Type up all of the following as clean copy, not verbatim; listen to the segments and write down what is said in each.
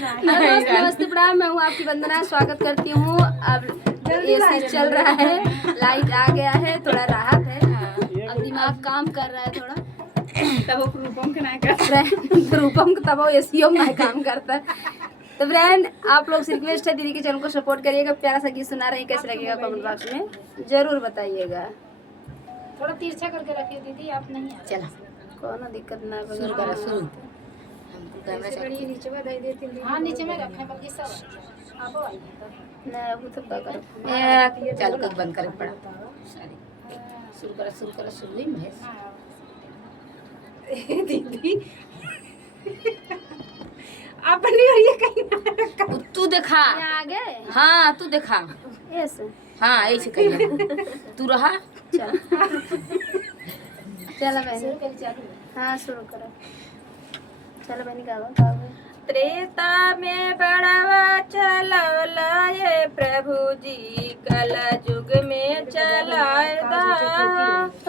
नमस्ते प्रणाम, मैं हूँ आपकी वंदना। स्वागत करती हूँ। अब एसी चल रहा है, लाइट आ गया है, थोड़ा राहत है। अब दिमाग काम कर रहा है थोड़ा। रूपम को तब एसीओ में काम करता है। तो फ्रेंड, आप लोग से रिक्वेस्ट है, दीदी के चैनल को सपोर्ट करिएगा। प्यारा सा गीत सुना रही, कैसे लगेगा कमेंट बॉक्स में जरूर बताइएगा। थोड़ा तिरछा करके रखिए दीदी, आप नहीं चला कोनो दिक्कत ना। शुरू करो शुरू। नीचे में दे देती हूँ। हाँ नीचे में रखे बल्कि सब आप आइए ना अभी तो क्या करो। चल कर बंद करे पड़ा। शुरू करो शुरू ही महेश। दीदी अपनी और ये कहीं तू देखा। आगे हाँ तू देखा। ऐसे हाँ ऐसे कहिए तू रहा। चल चलो बहनी। हाँ शुरू करो। चलो बहनी गाओ। त्रेता में बड़वा चलवला ये प्रभु जी, कल युग में चलाएदा।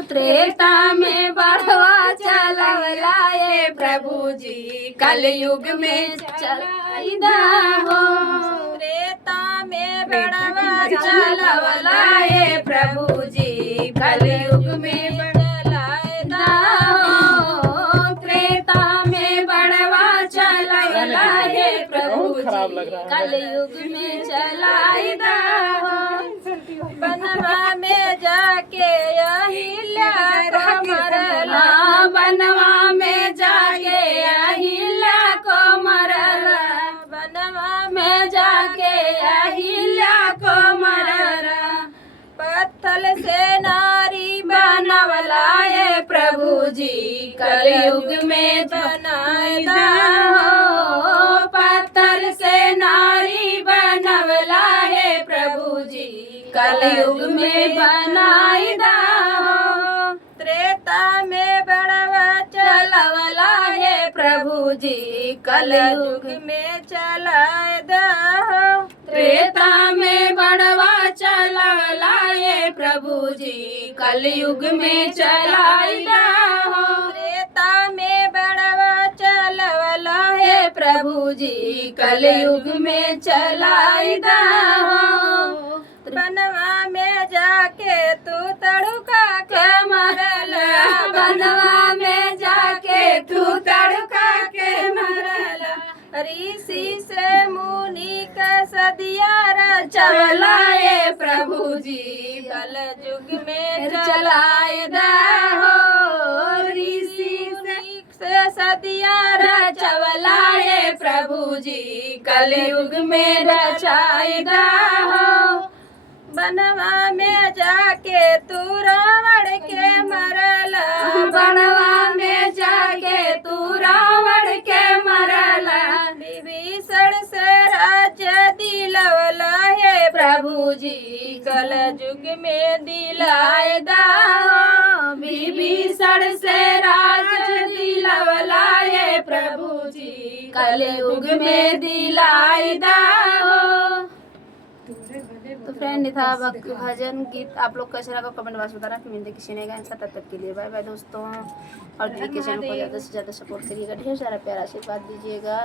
त्रेता में बढ़वा चलवला ये प्रभु जी, कल युग में चलाइदा हो। त्रेता में बड़वा चलवला ये प्रभु जी, कल युग में चलाएदा हो। त्रेता में बढ़वा चलवला ये प्रभु जी, कल युग में चलाइदा हो। बनवा में जाके अहिल्या को मरला। बनवा में जाके अहिल्या को मरला। बनवा में जाके अहिल्या को मरला। पत्थर से नारी बनवला ये प्रभु जी, कलयुग में बनाएदा हो। पत्थर से नारी बनवला है प्रभु जी, कलयुग में बनाइदा हो। त्रेता में बड़वा चलवला है प्रभु जी, कलयुग कलयुग में चलाएदा हो। त्रेता में बढ़वा चलवला ये प्रभु जी, कलयुग में चलाइदा हो। त्रेता में बड़वा चलवला हे प्रभु जी, कलयुग में चलाइदा हो। बनवा में जाके तू तड़ुका के मरला। बनवा में जाके तू तड़का के मरला। ऋषि से मुनि का सदिया चवला ये प्रभु जी, कल युग में चलाइदा हो। ऋषि से सदिया चवला ये प्रभु जी, कलयुग में रचाइदा हो। बनवा में जाके तू रावण के मरला। बनवा में जाके तू रावण के मरला। विभीषण से राज्य दिलवला है प्रभु जी, कल युग में दिलायदा हो। विभीषण से राज दिलवला ये प्रभु जी, कलयुग में दिलायदा हो। तो फ्रेंड, था भजन गीत। आप लोग कैसे लगा कमेंट बॉक्स बताना। फिर मिलते किसी नए गाने साथ, तब तक के लिए बाय बाय दोस्तों। और दीदी के चैनल को ज़्यादा से ज़्यादा सपोर्ट करिएगा, ढेर सारा प्यार आशीर्वाद दीजिएगा।